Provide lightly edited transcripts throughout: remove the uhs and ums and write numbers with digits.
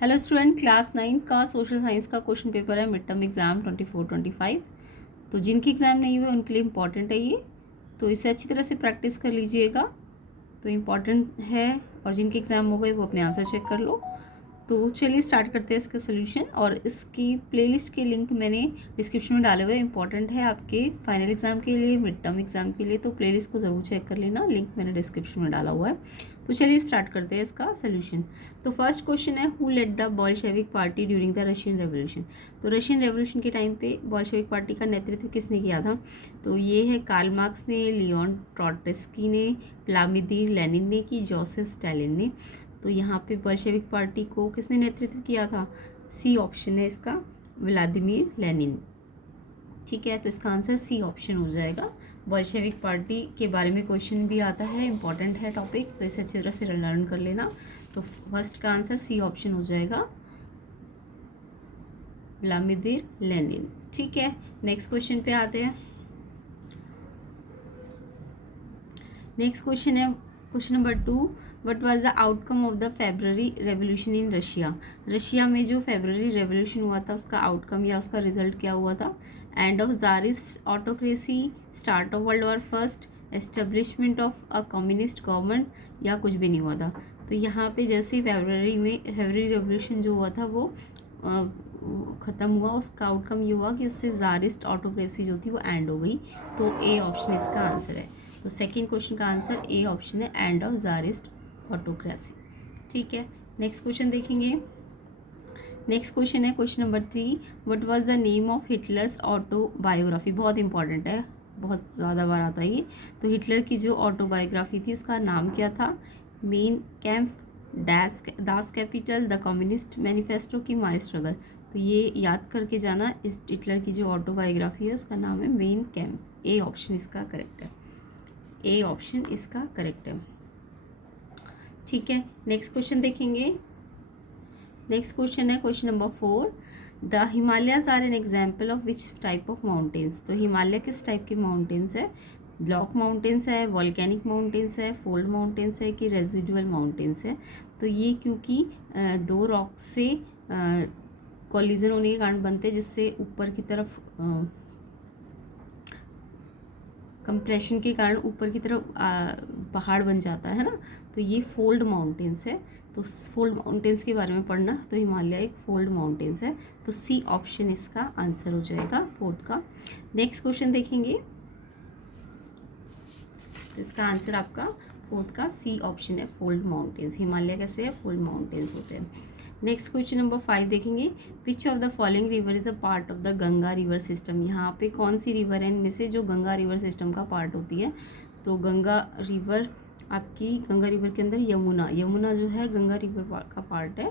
Hello student, class 9 का social science का question paper है मिड टर्म एग्जाम 24-25। तो जिनकी एग्ज़ाम नहीं हुए उनके लिए इम्पॉर्टेंट है ये, तो इसे अच्छी तरह से प्रैक्टिस कर लीजिएगा। तो इम्पॉर्टेंट है, और जिनके एग्ज़ाम हो गए वो अपने आंसर चेक कर लो। तो चलिए स्टार्ट करते हैं इसका सोल्यूशन। और इसकी प्लेलिस्ट के लिंक मैंने डिस्क्रिप्शन में डाले हुए। इंपॉर्टेंट है आपके फाइनल एग्ज़ाम के लिए, मिड टर्म एग्ज़ाम के लिए, तो प्लेलिस्ट को ज़रूर चेक कर लेना, लिंक मैंने डिस्क्रिप्शन में डाला हुआ है। तो चलिए स्टार्ट करते हैं इसका सोल्यूशन। तो फर्स्ट क्वेश्चन है, who led the Bolshevik party during the Russian revolution. तो रशियन रेवोल्यूशन के टाइम पे बोल्शेविक पार्टी का नेतृत्व किसने किया था? तो ये है कार्ल मार्क्स ने, लियोन ट्रॉट्स्की ने, व्लादिमीर लेनिन ने, कि जोसेफ स्टालिन ने। तो यहाँ पे बोल्शेविक पार्टी को किसने नेतृत्व किया था? सी ऑप्शन है इसका, व्लादिमीर लेनिन। ठीक है, तो इसका आंसर सी ऑप्शन हो जाएगा। बोल्शेविक पार्टी के बारे में क्वेश्चन भी आता है, इंपॉर्टेंट है टॉपिक, तो इसे अच्छी तरह से लर्न कर लेना। तो फर्स्ट का आंसर सी ऑप्शन हो जाएगा, व्लादिमीर लेनिन। ठीक है, नेक्स्ट क्वेश्चन पे आते हैं। नेक्स्ट क्वेश्चन है question number 2, what was the outcome of the February revolution in Russia. Russia में जो फेब्रुअरी रेवोल्यूशन हुआ था उसका आउटकम या उसका रिजल्ट क्या हुआ था? End of Tsarist autocracy, start of world war first, establishment of a communist government, या कुछ भी नहीं हुआ था। तो यहाँ पे जैसे ही फेब्रुअरी रेवोल्यूशन जो हुआ था वो ख़त्म हुआ, उसका आउटकम ये हुआ कि उससे ज़ारिस्ट ऑटोक्रेसी जो थी वो एंड हो गई। तो ए ऑप्शन इसका आंसर है। तो सेकंड क्वेश्चन का आंसर ए ऑप्शन है, एंड ऑफ ज़ारिस्ट ऑटोक्रेसी। ठीक है, नेक्स्ट क्वेश्चन देखेंगे। नेक्स्ट क्वेश्चन है question number 3, what was the name of Hitler's autobiography. बहुत इंपॉर्टेंट है, बहुत ज़्यादा बार आता है ये। तो हिटलर की जो ऑटोबायोग्राफी थी उसका नाम क्या था? Main camp, Das Kapital, the communist manifesto, की माई स्ट्रगल। तो ये याद करके जाना, इस हिटलर की जो ऑटोबायोग्राफी है उसका नाम है मेन कैम्प। ए ऑप्शन इसका करेक्ट है, ए ऑप्शन इसका करेक्ट है। ठीक है, नेक्स्ट क्वेश्चन देखेंगे। नेक्स्ट क्वेश्चन है question number 4, the Himalayas are an example of which type of mountains. तो हिमालय किस टाइप के माउंटेन्स है? ब्लॉक माउंटेन्स है, वॉल्केनिक माउंटेन्स है, फोल्ड माउंटेन्स है, कि रेजिडुअल माउंटेन्स है। तो ये क्योंकि दो रॉक से कॉलिजन होने के कारण बनते हैं, जिससे ऊपर की तरफ कंप्रेशन के कारण ऊपर की तरफ पहाड़ बन जाता है ना। तो ये फोल्ड माउंटेन्स है। तो फोल्ड माउंटेन्स के बारे में पढ़ना। तो हिमालय एक फोल्ड माउंटेन्स है। तो सी ऑप्शन इसका आंसर हो जाएगा, फोर्थ का। नेक्स्ट क्वेश्चन देखेंगे। तो इसका आंसर आपका फोर्थ का सी ऑप्शन है, फोल्ड माउंटेन्स। हिमालय कैसे है? फोल्ड माउंटेन्स होते हैं। नेक्स्ट क्वेश्चन नंबर 5 देखेंगे, which of the following river is a part of the Ganga river system. यहाँ पे कौन सी रिवर है इनमें से जो गंगा रिवर सिस्टम का पार्ट होती है? तो गंगा रिवर के अंदर यमुना जो है गंगा रिवर का पार्ट है।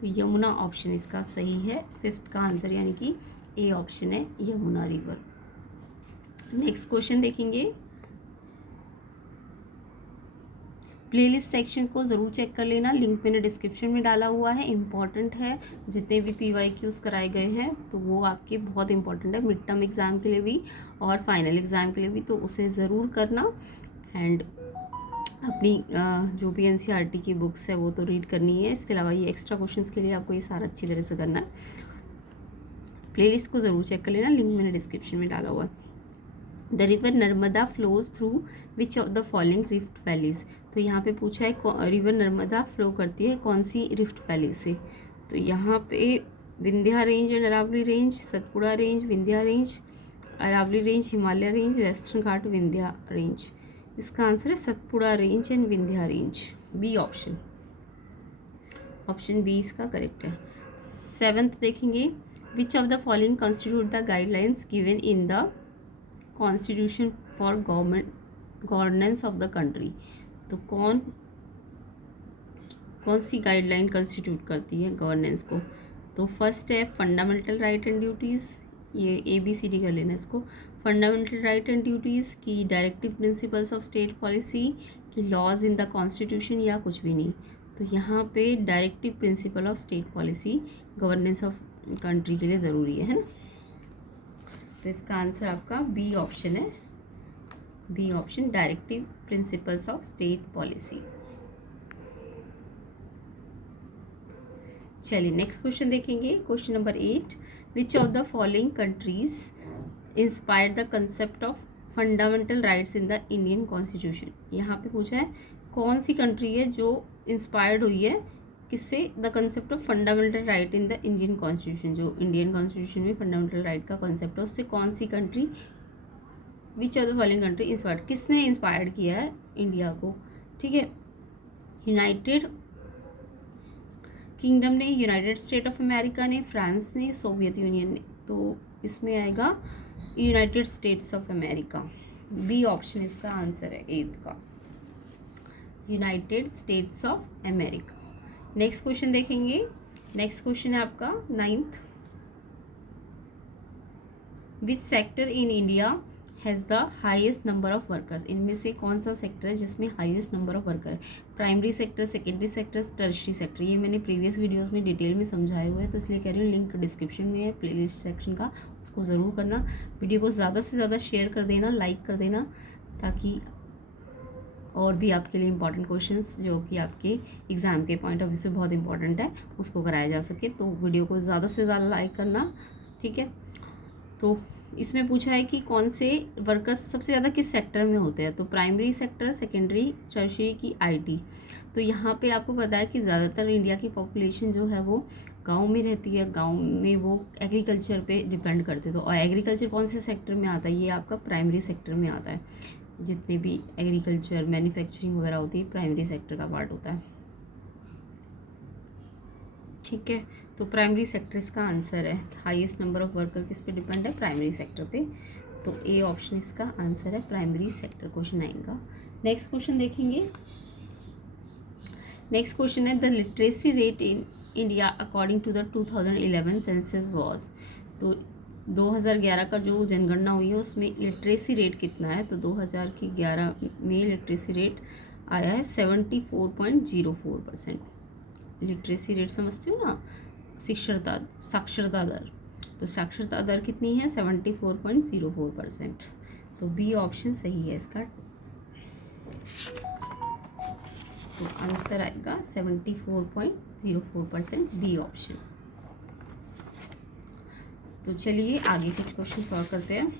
तो यमुना ऑप्शन इसका सही है, फिफ्थ का आंसर, यानी कि ए ऑप्शन है, यमुना रिवर। नेक्स्ट क्वेश्चन देखेंगे। प्लेलिस्ट सेक्शन को ज़रूर चेक कर लेना, लिंक मैंने डिस्क्रिप्शन में डाला हुआ है। इम्पॉर्टेंट है, जितने भी PYQs कराए गए हैं तो वो आपके बहुत इंपॉर्टेंट है, मिड टर्म एग्ज़ाम के लिए भी और फाइनल एग्ज़ाम के लिए भी। तो उसे ज़रूर करना। एंड अपनी जो भी NCERT की बुक्स है वो तो रीड करनी है। इसके अलावा ये एक्स्ट्रा क्वेश्चंस के लिए आपको ये सारा अच्छी तरह से करना है। प्लेलिस्ट को ज़रूर चेक कर लेना, लिंक मैंने डिस्क्रिप्शन में डाला हुआ है। The river Narmada flows through which of the following rift valleys. तो यहाँ पे पूछा है रिवर नर्मदा फ्लो करती है कौन सी रिफ्ट वैली से। तो यहाँ पे Vindhya range and Aravalli range, Satpura range, Vindhya range, Aravalli range, Himalaya range, western ghat, Vindhya range. इसका आंसर है Satpura range and Vindhya range, B option. Option B इसका करेक्ट है। 7th देखेंगे, which of the following constitute the guidelines given in the constitution for governance of the country. तो कौन सी guideline constitute करती है governance को? तो फर्स्ट है फंडामेंटल राइट एंड ड्यूटीज़, ये ABCD कर लेना इसको। फंडामेंटल राइट एंड ड्यूटीज़, की directive principles of state policy, की लॉज इन द कॉन्स्टिट्यूशन, या कुछ भी नहीं। तो यहाँ पे directive principle of state policy governance of country के लिए ज़रूरी है ना। तो इसका आंसर आपका बी ऑप्शन है, B option, directive principles of state policy. चलिए नेक्स्ट क्वेश्चन देखेंगे। Question number 8, which of the following countries inspired the concept of fundamental rights in the Indian constitution. यहाँ पे पूछा है कौन सी कंट्री है जो इंस्पायर्ड हुई है किससे, the concept of fundamental right in the Indian constitution. जो इंडियन कॉन्स्टिट्यूशन में फंडामेंटल राइट का कॉन्सेप्ट है उससे कौन सी country, which of the following country inspired, किसने इंस्पायर्ड किया है इंडिया को। ठीक है, यूनाइटेड किंगडम ने, यूनाइटेड स्टेट ऑफ अमेरिका ने, फ्रांस ने, सोवियत यूनियन ने। तो इसमें आएगा United States of America. B option इसका आंसर है 8 का, United States of America. Next question देखेंगे। नेक्स्ट क्वेश्चन है आपका 9th, which sector in India has the highest number of workers. इनमें से कौन सा सेक्टर है जिसमें हाईएस्ट नंबर ऑफ वर्कर है। Primary sector, secondary sector, tertiary sector. ये मैंने प्रीवियस वीडियोस में डिटेल में समझाए हुए हैं, तो इसलिए कह रही हूँ लिंक डिस्क्रिप्शन में है प्लेलिस्ट सेक्शन का, उसको ज़रूर करना। वीडियो को ज़्यादा से ज़्यादा शेयर कर देना, लाइक कर देना, ताकि और भी आपके लिए इंपॉर्टेंट क्वेश्चंस जो कि आपके एग्ज़ाम के पॉइंट ऑफ व्यू से बहुत इंपॉर्टेंट है उसको कराया जा सके। तो वीडियो को ज़्यादा से ज़्यादा लाइक करना, ठीक है। तो इसमें पूछा है कि कौन से वर्कर्स सबसे ज़्यादा किस सेक्टर में होते हैं। तो प्राइमरी सेक्टर, सेकेंडरी, टर्शियरी की आईटी। तो यहाँ पे आपको पता है कि ज़्यादातर इंडिया की पॉपुलेशन जो है वो गांव में रहती है, गांव में वो एग्रीकल्चर पे डिपेंड करते हैं। तो और एग्रीकल्चर कौन से सेक्टर में आता है, ये आपका प्राइमरी सेक्टर में आता है। जितने भी एग्रीकल्चर, मैन्युफैक्चरिंग वगैरह होती है प्राइमरी सेक्टर का पार्ट होता है, ठीक है। तो प्राइमरी सेक्टर इसका आंसर है। हाईएस्ट नंबर ऑफ वर्कर किस पे डिपेंड है, प्राइमरी सेक्टर पे। तो ए ऑप्शन इसका आंसर है, प्राइमरी सेक्टर, क्वेश्चन 9 का। नेक्स्ट क्वेश्चन देखेंगे। नेक्स्ट क्वेश्चन है, the literacy rate in India according to the 2011 census was. तो 2011 का जो जनगणना हुई है उसमें लिटरेसी रेट कितना है। तो 2011 में लिटरेसी रेट आया है 74.04%। लिटरेसी रेट समझते हो ना, साक्षरता दर। तो साक्षरता दर कितनी है, 74.04%। तो बी ऑप्शन सही है इसका। तो आंसर आएगा 74.04%, बी ऑप्शन। तो चलिए आगे कुछ क्वेश्चन सॉल्व करते हैं।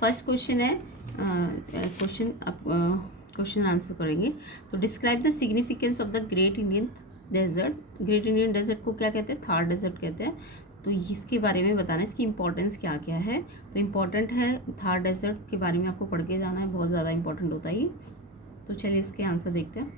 फर्स्ट क्वेश्चन है, क्वेश्चन आंसर करेंगे। तो describe the significance of the great Indian desert. Great Indian desert को क्या कहते हैं, थार डेजर्ट कहते हैं। तो इसके बारे में बताना, इसकी इंपॉर्टेंस क्या क्या है। तो इम्पॉर्टेंट है, थार डेजर्ट के बारे में आपको पढ़ के जाना है, बहुत ज़्यादा इंपॉर्टेंट होता है ये। तो चलिए इसके आंसर देखते हैं।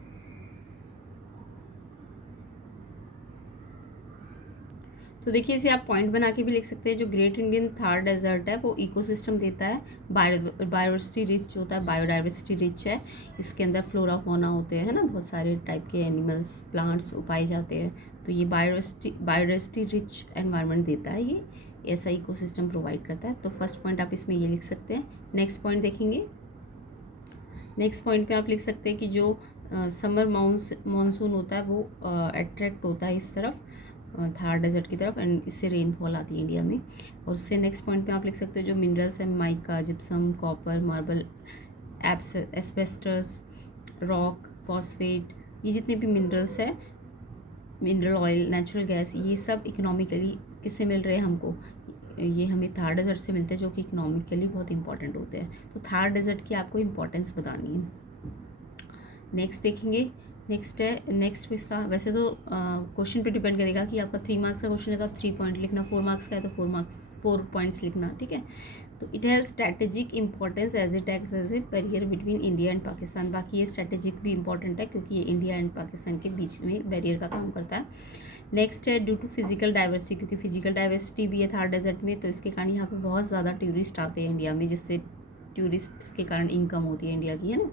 तो देखिए इसे आप पॉइंट बना के भी लिख सकते हैं। जो ग्रेट इंडियन थार डेजर्ट है वो इकोसिस्टम देता है, बायोडाइवर्सिटी रिच होता है, बायोडाइवर्सिटी रिच है। इसके अंदर फ्लोरा फोना होते हैं ना, बहुत सारे टाइप के एनिमल्स, प्लांट्स पाए जाते हैं। तो ये बायोडाइवर्सिटी रिच एनवायरनमेंट देता है, ये ऐसा इकोसिस्टम प्रोवाइड करता है। तो फर्स्ट पॉइंट आप इसमें ये लिख सकते हैं। नेक्स्ट पॉइंट देखेंगे। नेक्स्ट पॉइंट पे आप लिख सकते हैं कि जो समर मानसून होता है वो अट्रैक्ट होता है इस तरफ, थार डेजर्ट की तरफ, एंड इससे रेनफॉल आती है इंडिया में। और उससे नेक्स्ट पॉइंट पे आप लिख सकते हो जो मिनरल्स हैं, mica, gypsum, copper, marble, asbestos, rock, phosphate, ये जितने भी मिनरल्स हैं, मिनरल ऑयल, नेचुरल गैस, ये सब इकोनॉमिकली किससे मिल रहे हैं हमको, ये हमें थार डेजर्ट से मिलते हैं, जो कि इकोनॉमिकली बहुत इंपॉर्टेंट होते हैं। तो थार डेजर्ट की आपको इंपॉर्टेंस बतानी है। नेक्स्ट देखेंगे। नेक्स्ट है, नेक्स्ट इसका वैसे तो क्वेश्चन पे डिपेंड करेगा कि आपका 3 मार्क्स का क्वेश्चन है तो आप 3 पॉइंट लिखना, 4 मार्क्स का है तो 4 पॉइंट्स लिखना, ठीक है। तो it has strategic importance as it acts as a barrier between India and Pakistan. बाकी ये स्ट्रैटेजिक भी इंपॉर्टेंट है क्योंकि ये इंडिया एंड पाकिस्तान के बीच में बैरियर का काम करता है। नेक्स्ट है ड्यू टू फिजिकल डाइवर्सिटी, क्योंकि फिजिकल डाइवर्सिटी भी है थार डेजर्ट में, तो इसके कारण यहाँ पे बहुत ज़्यादा टूरिस्ट आते हैं इंडिया में, जिससे टूरिस्ट के कारण इनकम होती है इंडिया की, है ना।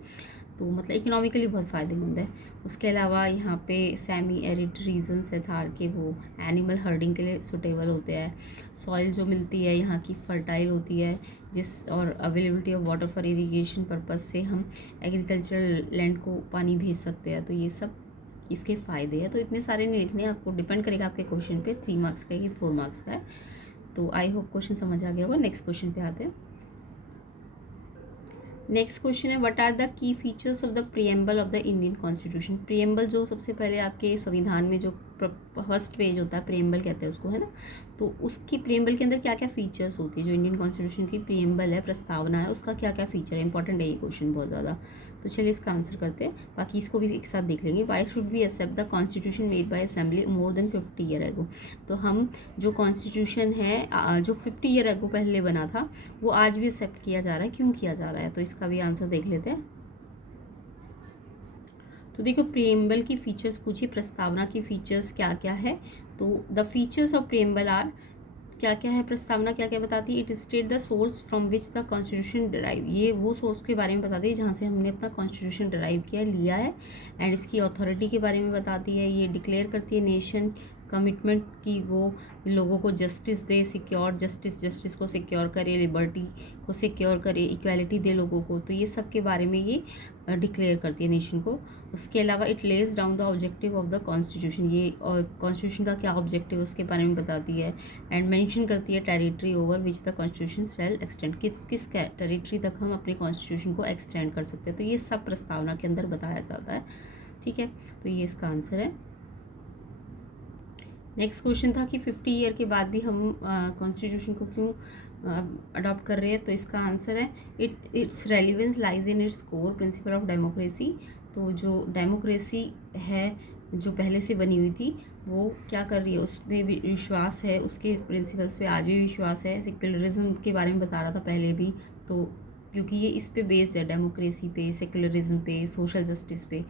तो मतलब इकोनॉमिकली बहुत फ़ायदेमंद है। उसके अलावा यहाँ पे सेमी एरिड रीजन्स है थार के, वो एनिमल हर्डिंग के लिए सुटेबल होते हैं। सॉइल जो मिलती है यहाँ की फर्टाइल होती है, और availability of water for irrigation purpose से हम एग्रीकल्चरल लैंड को पानी भेज सकते हैं। तो ये सब इसके फ़ायदे हैं। तो इतने सारे नहीं लिखने, आपको डिपेंड करेगा आपके क्वेश्चन पे, 3 मार्क्स का है कि 4 मार्क्स का है। तो आई होप क्वेश्चन समझ आ गया होगा। नेक्स्ट क्वेश्चन पे आते हैं। नेक्स्ट क्वेश्चन है, what are the key features of the preamble of the Indian constitution. Preamble जो सबसे पहले आपके संविधान में जो फर्स्ट पेज होता है, प्रीएम्बल कहते हैं उसको, है ना। तो उसकी प्रीएम्बल के अंदर क्या क्या फीचर्स होती है, जो इंडियन कॉन्स्टिट्यूशन की प्रीएम्बल है, प्रस्तावना है, उसका क्या क्या फीचर है, इंपॉर्टेंट है ये क्वेश्चन बहुत ज़्यादा। तो चलिए इसका आंसर करते हैं, बाकी इसको भी एक साथ देख लेंगे। Why should we accept the constitution made by assembly more than 50 year ago. तो हम जो कॉन्स्टिट्यूशन है जो 50 ईयर एगो पहले बना था, वो आज भी एक्सेप्ट किया जा रहा है। क्यों किया जा रहा है, तो इसका भी आंसर देख लेते हैं। तो देखो, प्रीएम्बल की फीचर्स पूछी, प्रस्तावना की फीचर्स क्या क्या है। तो the features of preamble are, क्या क्या है प्रस्तावना, क्या क्या बताती है। It state the source from which the constitution derive, ये वो सोर्स के बारे में बताती है जहाँ से हमने अपना कॉन्स्टिट्यूशन डिराइव किया, लिया है। एंड इसकी अथॉरिटी के बारे में बताती है। ये डिक्लेयर करती है नेशन कमिटमेंट की वो लोगों को जस्टिस दे, सिक्योर जस्टिस को सिक्योर करे, लिबर्टी को सिक्योर करे, इक्वालिटी दे लोगों को। तो ये सब के बारे में ये डिक्लेयर करती है नेशन को। उसके अलावा it lays down the objective of the constitution, ये और कॉन्स्टिट्यूशन का क्या ऑब्जेक्टिव है उसके बारे में बताती है। एंड मेंशन करती है territory over which the constitution shall extend, किस टेरिटरी तक हम अपने कॉन्स्टिट्यूशन को एक्सटेंड कर सकते हैं। तो ये सब प्रस्तावना के अंदर बताया जाता है, ठीक है। तो ये इसका आंसर है। नेक्स्ट क्वेश्चन था कि 50 ईयर के बाद भी हम कॉन्स्टिट्यूशन को क्यों अडॉप्ट कर रहे हैं। तो इसका आंसर है its relevance lies in its core principle of democracy. तो जो डेमोक्रेसी है जो पहले से बनी हुई थी, वो क्या कर रही है, उसमें विश्वास है, उसके प्रिंसिपल्स पे आज भी विश्वास है। सेक्युलरिज्म के बारे में बता रहा था पहले भी, तो क्योंकि ये इस पे बेस्ड है, डेमोक्रेसी पे, सेक्युलरिज्म पे, सोशल जस्टिस पे,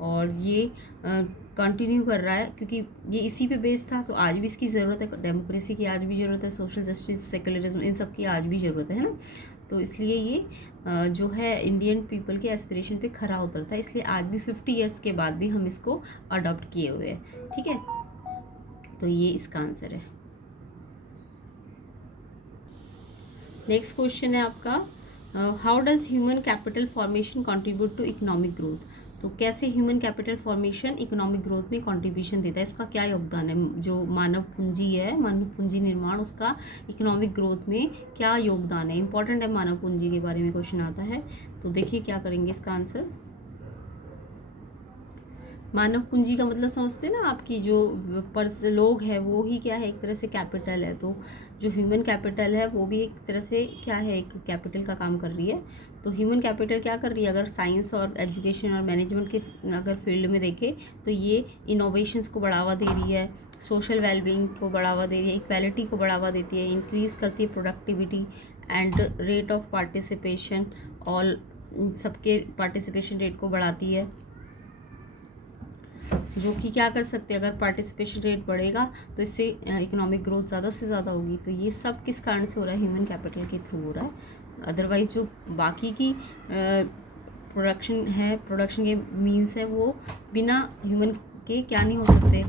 और ये कंटिन्यू कर रहा है क्योंकि ये इसी पे बेस्ड था। तो आज भी इसकी ज़रूरत है, डेमोक्रेसी की आज भी ज़रूरत है, सोशल जस्टिस, सेक्युलरिज्म, इन सब की आज भी ज़रूरत है ना। तो इसलिए ये जो है इंडियन पीपल के एस्पिरेशन पे खरा उतरता है। इसलिए आज भी 50 ईयर्स के बाद भी हम इसको अडॉप्ट किए हुए हैं, ठीक है। तो ये इसका आंसर है। नेक्स्ट क्वेश्चन है आपका, how does human capital formation contribute to economic growth. तो कैसे human capital formation economic growth में कंट्रीब्यूशन देता है, इसका क्या योगदान है। जो मानव पूंजी है, मानव पूंजी निर्माण, उसका इकोनॉमिक ग्रोथ में क्या योगदान है। इंपॉर्टेंट है, मानव पूंजी के बारे में क्वेश्चन आता है। तो देखिए क्या करेंगे इसका आंसर। मानव पूंजी का मतलब समझते हैं ना, आपकी जो लोग है वो ही क्या है, एक तरह से कैपिटल है। तो जो ह्यूमन कैपिटल है वो भी एक तरह से क्या है, एक कैपिटल का काम कर रही है। तो ह्यूमन कैपिटल क्या कर रही है, अगर साइंस और एजुकेशन और मैनेजमेंट के अगर फील्ड में देखें तो ये इनोवेशंस को बढ़ावा दे रही है, सोशल वेलबींग को बढ़ावा दे रही है, इक्वालिटी को बढ़ावा देती है, इंक्रीज़ करती है productivity and rate of participation, और सबके पार्टिसिपेशन रेट को बढ़ाती है। जो कि क्या कर सकते हैं, अगर पार्टिसिपेशन रेट बढ़ेगा तो इससे इकोनॉमिक ग्रोथ ज़्यादा से ज़्यादा होगी। तो ये सब किस कारण से हो रहा है, ह्यूमन कैपिटल के थ्रू हो रहा है। अदरवाइज़ जो बाकी की प्रोडक्शन है, प्रोडक्शन के मीन्स है, वो बिना ह्यूमन के क्या नहीं हो सकते,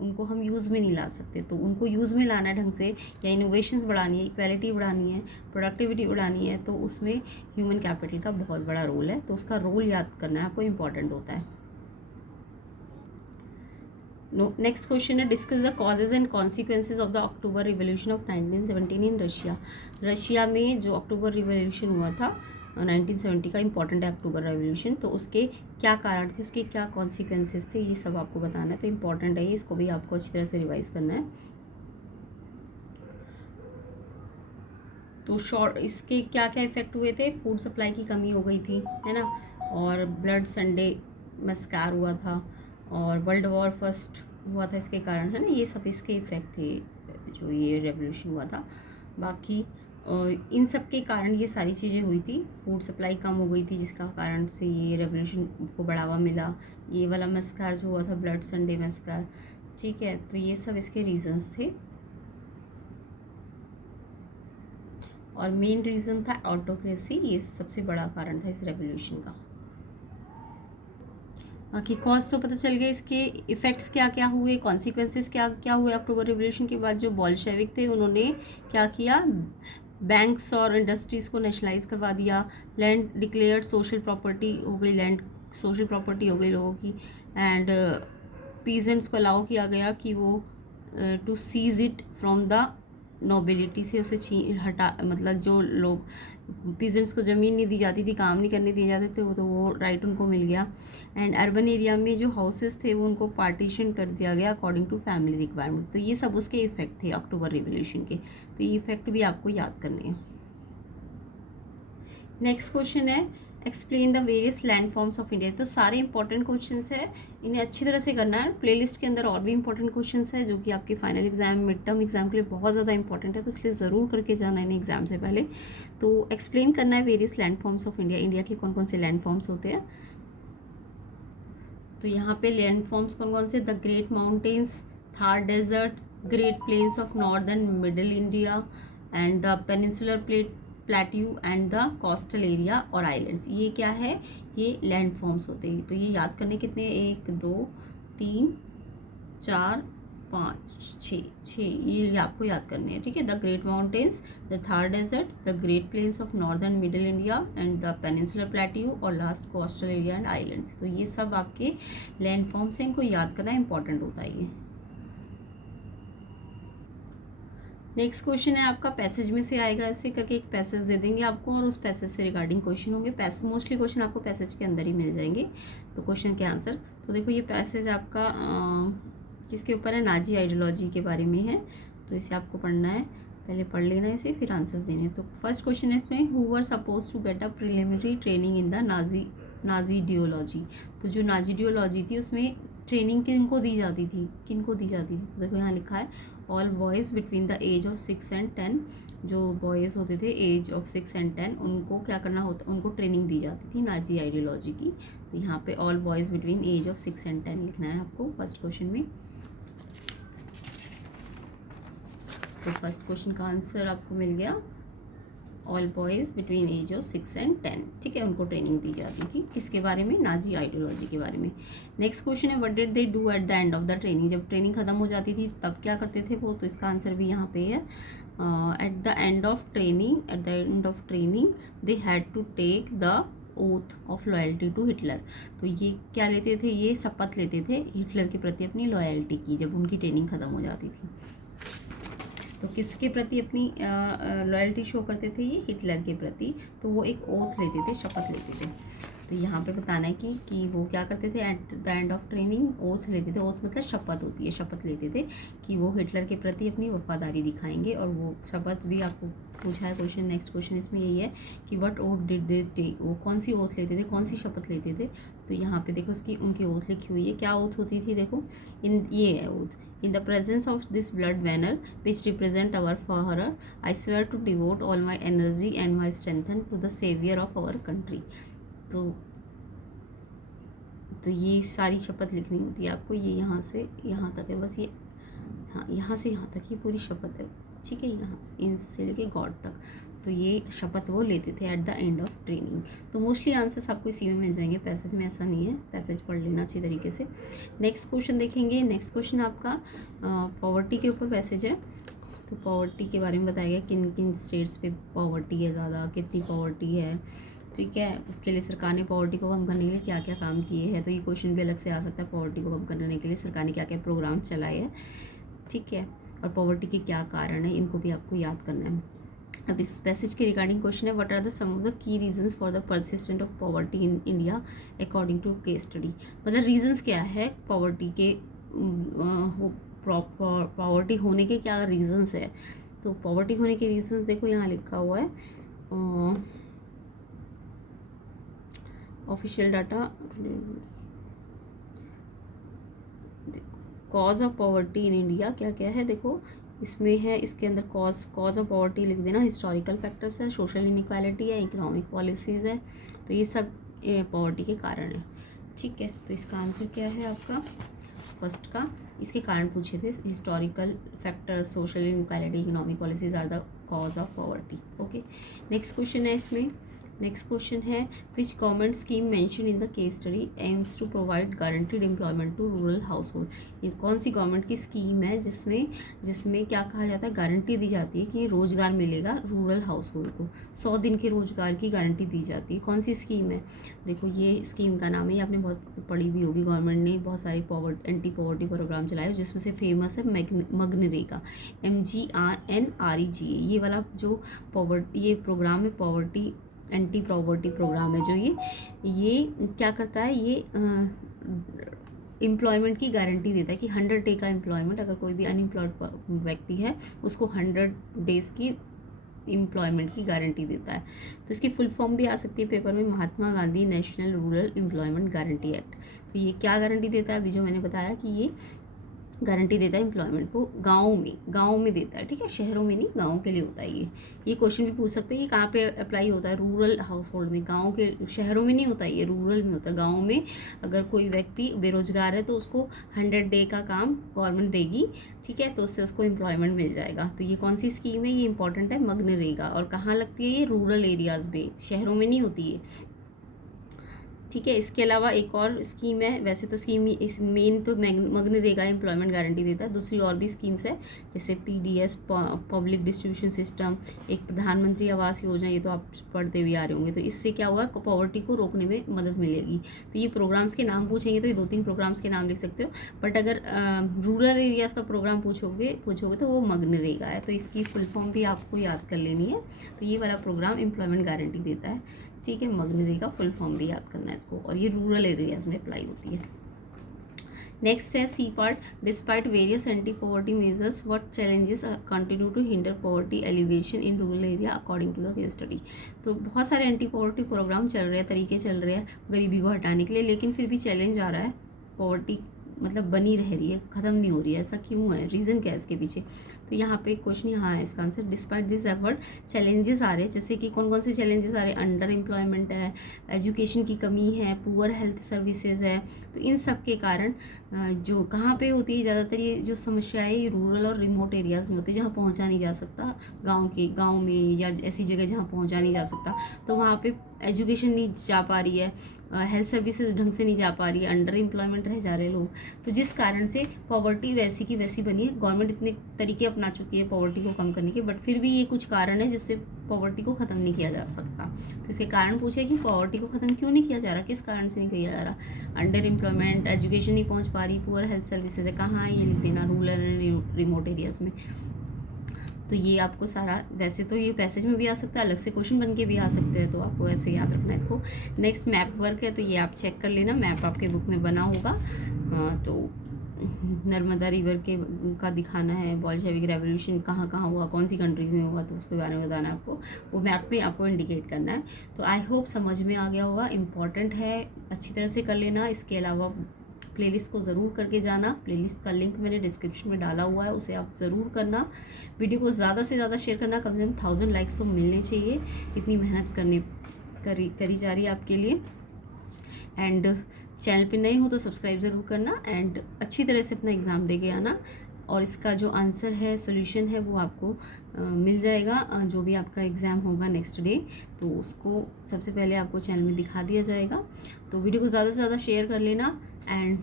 उनको हम यूज़ में नहीं ला सकते। तो उनको यूज़ में लाना है ढंग से, या इनोवेशंस बढ़ानी है, इक्वालिटी बढ़ानी है, प्रोडक्टिविटी बढ़ानी है, तो उसमें ह्यूमन कैपिटल का बहुत बड़ा रोल है। तो उसका रोल याद करना है आपको, इम्पॉर्टेंट होता है। नेक्स्ट क्वेश्चन है, discuss the causes and consequences of the October revolution of 1917 in Russia. Russia में जो अक्टूबर रिवोल्यूशन हुआ था 1970 का, इंपॉर्टेंट है अक्टूबर रेवोल्यूशन। तो उसके क्या कारण थे, उसके क्या कॉन्सिक्वेंसेज थे, ये सब आपको बताना है। तो इंपॉर्टेंट है ये, इसको भी आपको अच्छी तरह से रिवाइज करना है। तो शॉर्ट इसके क्या क्या इफेक्ट हुए थे, फूड सप्लाई की कमी हो गई थी, है ना, और ब्लड संडे मस्कार हुआ था, और वर्ल्ड वॉर फर्स्ट हुआ था इसके कारण, है ना। ये सब इसके इफ़ेक्ट थे जो ये रेवोल्यूशन हुआ था। बाकी इन सब के कारण ये सारी चीज़ें हुई थी। फूड सप्लाई कम हो गई थी जिसका कारण से ये रेवोल्यूशन को बढ़ावा मिला। ये वाला मस्कार जो हुआ था, ब्लड संडे मस्कार, ठीक है। तो ये सब इसके रीजंस थे, और मेन रीज़न था ऑटोक्रेसी, ये सबसे बड़ा कारण था इस रेवोल्यूशन का। बाकी कॉज तो पता चल गया, इसके इफ़ेक्ट्स क्या क्या हुए, कॉन्सिक्वेंसेस क्या क्या हुए। अक्टूबर रिवोल्यूशन के बाद जो बॉल्शेविक थे उन्होंने क्या किया, बैंक्स और इंडस्ट्रीज़ को नेशनलाइज करवा दिया, लैंड डिक्लेयर्ड सोशल प्रॉपर्टी हो गई, लैंड सोशल प्रॉपर्टी हो गई लोगों की, एंड पीजेंट्स को अलाउ किया गया कि वो to seize it from the nobility से उसे हटा, मतलब जो लोग पीजेंट्स को ज़मीन नहीं दी जाती थी, काम नहीं करने दिए जाते थे, वो राइट उनको मिल गया। एंड अर्बन एरिया में जो हाउसेस थे वो उनको पार्टीशन कर दिया गया अकॉर्डिंग टू फैमिली रिक्वायरमेंट। तो ये सब उसके इफेक्ट थे अक्टूबर रिवोल्यूशन के, तो ये इफेक्ट भी आपको याद करने हैं। नेक्स्ट क्वेश्चन है explain the various land forms of India. तो सारे इंपॉर्टेंट क्वेश्चंस है, इन्हें अच्छी तरह से करना है। प्लेलिस्ट के अंदर और भी इंपॉर्टेंट क्वेश्चंस है जो कि आपके final exam, mid term exam के लिए बहुत ज़्यादा इंपॉर्टेंट है, तो इसलिए ज़रूर करके जाना है इन्हें एग्जाम से पहले। तो एक्सप्लेन करना है various land forms of India, India के कौन कौन से लैंड फॉर्म्स होते हैं। तो यहाँ पे लैंड फॉर्म्स कौन कौन से, the great mountains, Thar desert, great plains of northern middle India and the peninsular plateau and the coastal area और आइलैंड्स। ये क्या है, ये लैंड फॉर्म्स होते हैं। तो ये याद करने कितने, 1 2 3 4 5 6 ये आपको याद करने हैं, ठीक है। The great mountains, the Thar desert, the great plains of northern middle India and the peninsular plateau और last coastal area and islands. तो ये सब आपके लैंड फॉर्म्स हैं, इनको याद करना इंपॉर्टेंट होता है ये। नेक्स्ट क्वेश्चन है आपका पैसेज में से आएगा, ऐसे करके एक पैसेज दे देंगे आपको और उस पैसेज से रिगार्डिंग क्वेश्चन होंगे। मोस्टली क्वेश्चन आपको पैसेज के अंदर ही मिल जाएंगे, तो क्वेश्चन के आंसर। तो देखो ये पैसेज आपका किसके ऊपर है, नाजी आइडियोलॉजी के बारे में है, तो इसे आपको पढ़ना है, पहले पढ़ लेना इसे फिर आंसर्स देने। तो फर्स्ट क्वेश्चन है इसमें, who were supposed to get a preliminary training in the Nazi ideology. तो जो नाजी आइडियोलॉजी थी उसमें ट्रेनिंग किनको दी जाती थी, किनको दी जाती थी। तो देखो यहाँ लिखा है all boys between the age of 6 and 10। जो बॉयज़ होते थे एज ऑफ 6 and 10 उनको क्या करना होता, उनको ट्रेनिंग दी जाती थी नाजी आइडियोलॉजी की। तो यहाँ पे all boys between age of 6 and 10 लिखना है आपको फर्स्ट क्वेश्चन में। तो फर्स्ट क्वेश्चन का आंसर आपको मिल गया, all boys between age of 6 and 10, ठीक है, उनको ट्रेनिंग दी जाती थी। किसके बारे में, नाजी आइडियोलॉजी के बारे में। नेक्स्ट क्वेश्चन है what did they do at the end of the training. जब ट्रेनिंग खत्म हो जाती थी तब क्या करते थे वो, तो इसका आंसर भी यहाँ पे है, at the end of training they had to take the oath of loyalty to Hitler. तो ये क्या लेते थे, ये शपथ लेते थे हिटलर के प्रति अपनी लॉयल्टी की, जब उनकी ट्रेनिंग खत्म हो जाती थी। तो किसके प्रति अपनी लॉयल्टी शो करते थे, ये हिटलर के प्रति। तो वो एक ओथ लेते थे, शपथ लेते थे। तो यहाँ पे बताना है कि वो क्या करते थे, eight the end of training oath लेते थे। ओथ मतलब शपथ होती है, शपथ लेते थे कि वो हिटलर के प्रति अपनी वफादारी दिखाएंगे। और वो शपथ भी आपको पूछा है क्वेश्चन, नेक्स्ट क्वेश्चन इसमें यही है कि what oath did they take, वो कौन सी ओथ लेते थे, कौन सी शपथ लेते थे। तो यहाँ पे देखो उसकी उनकी ओथ लिखी हुई है, क्या ओथ होती थी, देखो ये है oath. In the presence of this blood banner, which represent our father, I swear to devote all my energy and my strength to the savior of our country। तो ये सारी शपथ लिखनी होती है आपको, ये यहाँ से यहाँ तक है बस, ये हाँ यहाँ से यहाँ तक ये पूरी शपथ है, ठीक है, यहाँ इनसे लेके गॉड तक। तो ये शपथ वो लेते थे eight the end of training. तो मोस्टली आंसर्स आपको इसी में मिल जाएंगे, पैसेज में ऐसा नहीं है, पैसेज पढ़ लेना अच्छी तरीके से। नेक्स्ट क्वेश्चन देखेंगे, नेक्स्ट क्वेश्चन आपका पॉवर्टी के ऊपर पैसेज है। तो पॉवर्टी के बारे में बताया गया किन किन स्टेट्स पे पॉवर्टी है ज़्यादा, कितनी पॉवर्टी है, ठीक है, उसके लिए सरकार ने पॉवर्टी को कम करने के लिए क्या क्या काम किए हैं। तो ये क्वेश्चन भी अलग से आ सकता है, पॉवर्टी को कम करने के लिए सरकार ने क्या क्या प्रोग्राम चलाए हैं, ठीक है, और पॉवर्टी के क्या कारण है, इनको भी आपको याद करना है। अब इस पैसेज के रिगार्डिंग क्वेश्चन है what are the some of the key reasons for the persistent of poverty in India according to case study. मतलब रीजंस क्या है पॉवर्टी के, पॉवर्टी होने के क्या रीजंस है। तो पॉवर्टी होने के रीजंस देखो यहाँ लिखा हुआ है, official data, cause of poverty in India क्या क्या है, देखो इसमें है, इसके अंदर कॉज ऑफ पॉवर्टी लिख देना, हिस्टोरिकल फैक्टर्स है, सोशल इनइक्वालिटी है, इकोनॉमिक पॉलिसीज़ है। तो ये सब पॉवर्टी के कारण है, ठीक है। तो इसका आंसर क्या है आपका फर्स्ट का, इसके कारण पूछे थे, historical factors, social inequality, economic policies are the cause of poverty. Okay, next question है इसमें नेक्स्ट क्वेश्चन है which government scheme mention in the case study aims to provide guaranteed employment to rural household. ये कौन सी government की scheme है जिसमें क्या कहा जाता है, गारंटी दी जाती है कि रोज़गार मिलेगा रूरल हाउस होल्ड को, 100 दिन के रोज़गार की गारंटी दी जाती है। कौन सी स्कीम है? देखो ये स्कीम का नाम है, ये आपने बहुत पढ़ी भी होगी। गवर्नमेंट ने बहुत सारे एंटी पॉवर्टी प्रोग्राम चलाए जिसमें से फेमस है मनरेगा, MGNREGA। ये वाला जो ये प्रोग्राम है पॉवर्टी एंटी पॉवर्टी प्रोग्राम है जो ये क्या करता है, ये एम्प्लॉयमेंट की गारंटी देता है कि 100 डे का एम्प्लॉयमेंट, अगर कोई भी अनएम्प्लॉयड व्यक्ति है उसको 100 डेज़ की एम्प्लॉयमेंट की गारंटी देता है। तो इसकी फुल फॉर्म भी आ सकती है पेपर में, Mahatma Gandhi national rural employment guarantee act. तो ये क्या गारंटी देता है? अभी जो मैंने बताया कि ये गारंटी देता है एम्प्लॉयमेंट को गाँव में देता है, ठीक है, शहरों में नहीं, गाँव के लिए होता है ये क्वेश्चन भी पूछ सकते हैं ये कहाँ पे अप्लाई होता है? रूरल हाउस होल्ड में, गाँव के, शहरों में नहीं होता, ये रूरल में होता है। गाँव में अगर कोई व्यक्ति बेरोजगार है तो उसको 100 डे का काम गवर्नमेंट देगी, ठीक है, तो उससे उसको एम्प्लॉयमेंट मिल जाएगा। तो ये कौन सी स्कीम है? ये इंपॉर्टेंट है, मनरेगा। और कहाँ लगती है ये? रूरल एरियाज़ में, शहरों में नहीं होती है, ठीक है। इसके अलावा एक और स्कीम है, वैसे तो स्कीम इस मेन तो मनरेगा एम्प्लॉयमेंट गारंटी देता है, दूसरी और भी स्कीम्स है जैसे PDS पब्लिक डिस्ट्रीब्यूशन सिस्टम, एक प्रधानमंत्री आवास योजना, ये तो आप पढ़ते हुए आ रहे होंगे। तो इससे क्या हुआ, पॉवर्टी को रोकने में मदद मिलेगी। तो ये प्रोग्राम्स के नाम पूछेंगे तो ये 2-3 प्रोग्राम्स के नाम लिख सकते हो, बट अगर रूरल एरियाज़ का प्रोग्राम पूछोगे तो वो मनरेगा है। तो इसकी फुल फॉर्म भी आपको याद कर लेनी है। तो ये वाला प्रोग्राम एम्प्लॉयमेंट गारंटी देता है, ठीक है। मनरेगा फुल फॉर्म भी याद करना है इसको, और ये रूरल एरियाज़ में अप्लाई होती है। नेक्स्ट है C part, despite various anti poverty measures what challenges continue to hinder poverty alleviation in rural area according to the case study. तो बहुत सारे एंटी पॉवर्टी प्रोग्राम चल रहे हैं, तरीके चल रहे हैं गरीबी को हटाने के लिए, लेकिन फिर भी चैलेंज आ रहा है, पॉवर्टी मतलब बनी रह रही है, ख़त्म नहीं हो रही है। ऐसा क्यों है? रीज़न क्या है इसके पीछे? तो यहाँ पे क्वेश्चन यहाँ है इसका answer, despite this effort challenges आ रहे हैं। जैसे कि कौन कौन से चैलेंजेस आ रहे हैं? अंडर एम्प्लॉयमेंट है, एजुकेशन की कमी है, पुअर हेल्थ सर्विसेज है। तो इन सब के कारण जो कहाँ पे होती है ज़्यादातर ये जो समस्या है, ये रूरल और रिमोट एरियाज़ में होती है, जहाँ पहुँचा नहीं जा सकता, गाँव में या ऐसी जगह जहाँ पहुँचा नहीं जा सकता, तो वहाँ पे एजुकेशन नहीं जा पा रही है, हेल्थ सर्विसेज ढंग से नहीं जा पा रही है, अंडर एम्प्लॉयमेंट रह जा रहे लोग। तो जिस कारण से पॉवर्टी वैसी की वैसी बनी है। गवर्नमेंट इतने तरीके अपना चुकी है पॉवर्टी को कम करने के, बट फिर भी ये कुछ कारण है जिससे पॉवर्टी को ख़त्म नहीं किया जा सकता। तो इसके कारण पूछे कि पॉवर्टी को ख़त्म क्यों नहीं किया जा रहा, किस कारण से नहीं किया जा रहा? अंडर एम्प्लॉयमेंट, एजुकेशन नहीं पहुँच पा रही, पुअर हेल्थ सर्विसेज है, कहाँ है ये लिख देना, रूरल एंड रिमोट एरियाज़ में। तो ये आपको सारा, वैसे तो ये पैसेज में भी आ सकता है, अलग से क्वेश्चन बन के भी आ सकते हैं, तो आपको ऐसे याद रखना है इसको। नेक्स्ट मैप वर्क है, तो ये आप चेक कर लेना, मैप आपके बुक में बना होगा। तो नर्मदा रिवर का दिखाना है, बोल्शेविक रेवोल्यूशन कहाँ कहाँ हुआ, कौन सी कंट्रीज में हुआ, तो उसके बारे में बताना है आपको, वो मैप में आपको इंडिकेट करना है। तो आई होप समझ में आ गया होगा, इम्पॉर्टेंट है, अच्छी तरह से कर लेना। इसके अलावा प्लेलिस्ट को ज़रूर करके जाना, प्लेलिस्ट का लिंक मैंने डिस्क्रिप्शन में डाला हुआ है, उसे आप ज़रूर करना। वीडियो को ज़्यादा से ज़्यादा शेयर करना, कम से कम 1000 लाइक्स तो मिलने चाहिए, इतनी मेहनत करी जा रही है आपके लिए। एंड चैनल पे नए हो तो सब्सक्राइब ज़रूर करना, एंड अच्छी तरह से अपना एग्ज़ाम दे के आना। और इसका जो आंसर है, सोल्यूशन है, वो आपको मिल जाएगा जो भी आपका एग्ज़ाम होगा नेक्स्ट डे, तो उसको सबसे पहले आपको चैनल में दिखा दिया जाएगा। तो वीडियो को ज़्यादा से ज़्यादा शेयर कर लेना, एंड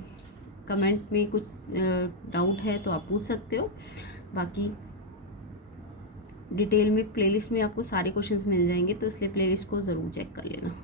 कमेंट में कुछ डाउट है तो आप पूछ सकते हो। बाकी डिटेल में प्लेलिस्ट में आपको सारे क्वेश्चंस मिल जाएंगे, तो इसलिए प्लेलिस्ट को ज़रूर चेक कर लेना।